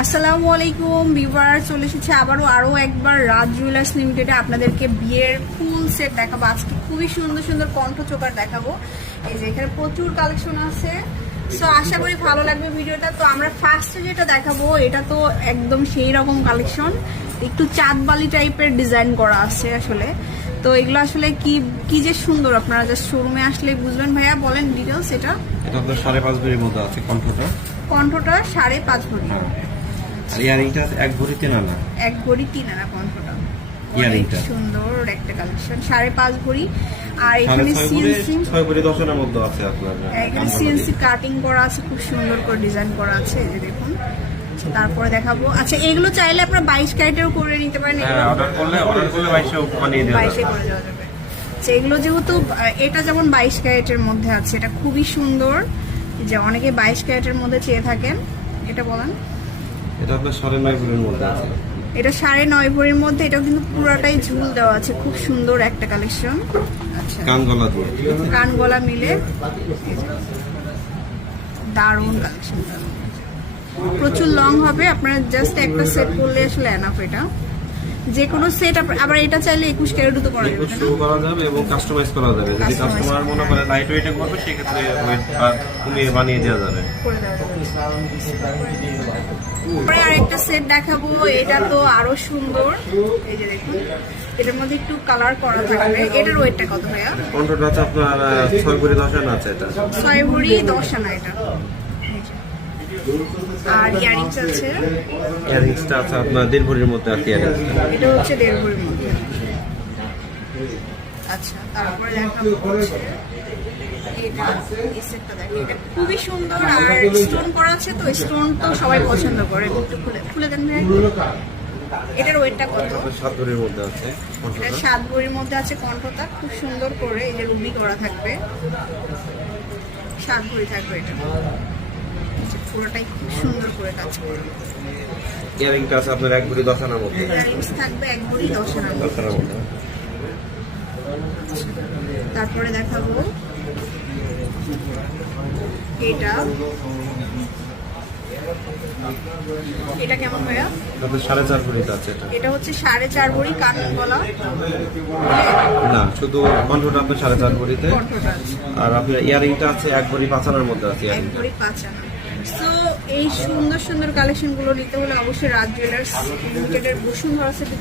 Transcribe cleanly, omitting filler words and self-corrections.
আসসালামু আলাইকুম ভিউয়ার, চলে এসেছে আরো একবার রাজ জুয়েলার্স লিমিটেডে আপনাদেরকে বিয়ের ফুল সেট দেখাবো। আজকে খুবই সুন্দর সুন্দর কণ্ঠ চোকার দেখাবো। এই যে এখানে প্রচুর কালেকশন আছে, সো আশা করি ভালো লাগবে ভিডিওটা। তো আমরা ফার্স্টে যেটা দেখাবো এটা তো একদম সেই রকম কালেকশন, একটু চাঁদবালি টাইপের ডিজাইন করা আছে আসলে। তো এগুলো আসলে কি যে সুন্দর, আপনারা জাস্ট শোরুমে আসলে বুঝবেন। ভাইয়া বলেন ডিটেলস। এটা আপনার 5.5 ভরির মধ্যে আছে কণ্ঠটা 5.5 ভরি। আর ইয়ারিংটা 1 ভরি 3 আনা। 1 ভরি 3 আনা কণ্ঠটা। ইয়ারিংটা সুন্দর একটা কালেকশন, 5.5 ভরি। আর এখানে সিএনসি 6 ভরি 10 আনার মধ্যে আছে আপনার। এখানে সিএনসি কাটিং করা আছে, খুব সুন্দর করে ডিজাইন করা আছে, এই যে দেখুন। তারপরে দেখাবো। আচ্ছা, এগুলো চাইলে আপনারা 22 ক্যারেটেরও করে নিতে পারেন। হ্যাঁ, অর্ডার করলে 22 এও বানিয়ে দেওয়া যাবে। 22 করে দেওয়া যাবে। এগুলো যেহেতু এটা যেমন 22 ক্যারেটের মধ্যে আছে, এটা খুবই সুন্দর, যে অনেকে 22 ক্যারেটের মধ্যে চেয়ে থাকেন। এটা বলেন। এটা আপনার 9.5 ভরির মধ্যে আছে। এটা 9.5 ভরির মধ্যে, এটাও কিন্তু পুরোটাই ঝুল দেওয়া আছে, খুব সুন্দর একটা কালেকশন। আচ্ছা, কান গলা দিয়ে, কান গলা মিলে দারুণ কালেকশন। প্রচুর লং হবে, আপনারা জাস্ট একটা সেট করলে আসলে এনাফ। এটা যে কোনো সেট, আবার এটা চাইলে 21 ক্যারেটও তো করা যাবে, শুরু করা যাবে এবং কাস্টমাইজ করা যাবে। যদি কাস্টমার মনে করে লাইট ওয়েটে করবে, সেক্ষেত্রে ওয়েট কমিয়ে বানিয়ে দেওয়া যাবে, করে দেওয়া যাবে। পরে আরেকটা সেট দেখাবো, এটা তো আরো সুন্দর। এই যে দেখুন, এটার মধ্যে একটু কালার করা থাকবে। এটার ওয়েটটা কত ভাইয়া? কণ্ঠটা আছে আপনার 6 ভরি 10 আনা আছে। এটা 6 ভরি 10 আনা এটা। আর ইয়ারিংস আছে, ইয়ারিংসটা আছে আপনার 1.5 ভরির মধ্যে আছে। ইয়ারিংসটা এটা হচ্ছে 1.5 ভরির মধ্যে। আচ্ছা, তারপরে দেখাবো হচ্ছে এটা, এই সেটটা দেখেন, এটা খুবই সুন্দর। আর স্টোন করা আছে, তো স্টোন তো সবাই পছন্দ করে। একটু খুলে দেন ভাই। এটার ওয়েটটা কত? 7 ভরির মধ্যে আছে। এটা 7 ভরির মধ্যে আছে কণ্ঠটা, খুব সুন্দর করে এই যে রুবি করা থাকবে। 7 ভরি থাকবে এটা, পুরোটাই খুব সুন্দর করে কাজ করবে। ইয়ারিংটা আছে আপনার 1 ভরি 10 আনার মধ্যে। ইয়ারিংস থাকবে 1 ভরি 10 আনার মধ্যে। তারপরে দেখাবো এটা কেমন ভাইয়া? আপনার 4.5 ভরিতে আছে। এটা হচ্ছে 4.5 ভরি কান গলা, না শুধু কণ্ঠটা আপনার 4.5 ভরিতে। কণ্ঠটা আছে। আর আপনার ইয়ারিংটা আছে 1 ভরি 5 আনার মধ্যে আছে। 1 ভরি 5 আনা। সো এই সুন্দর সুন্দর কালেকশনগুলো নিতে হলে অবশ্যই রাজ জুয়েলার্স লিমিটেডের বসুন্ধরা সিটি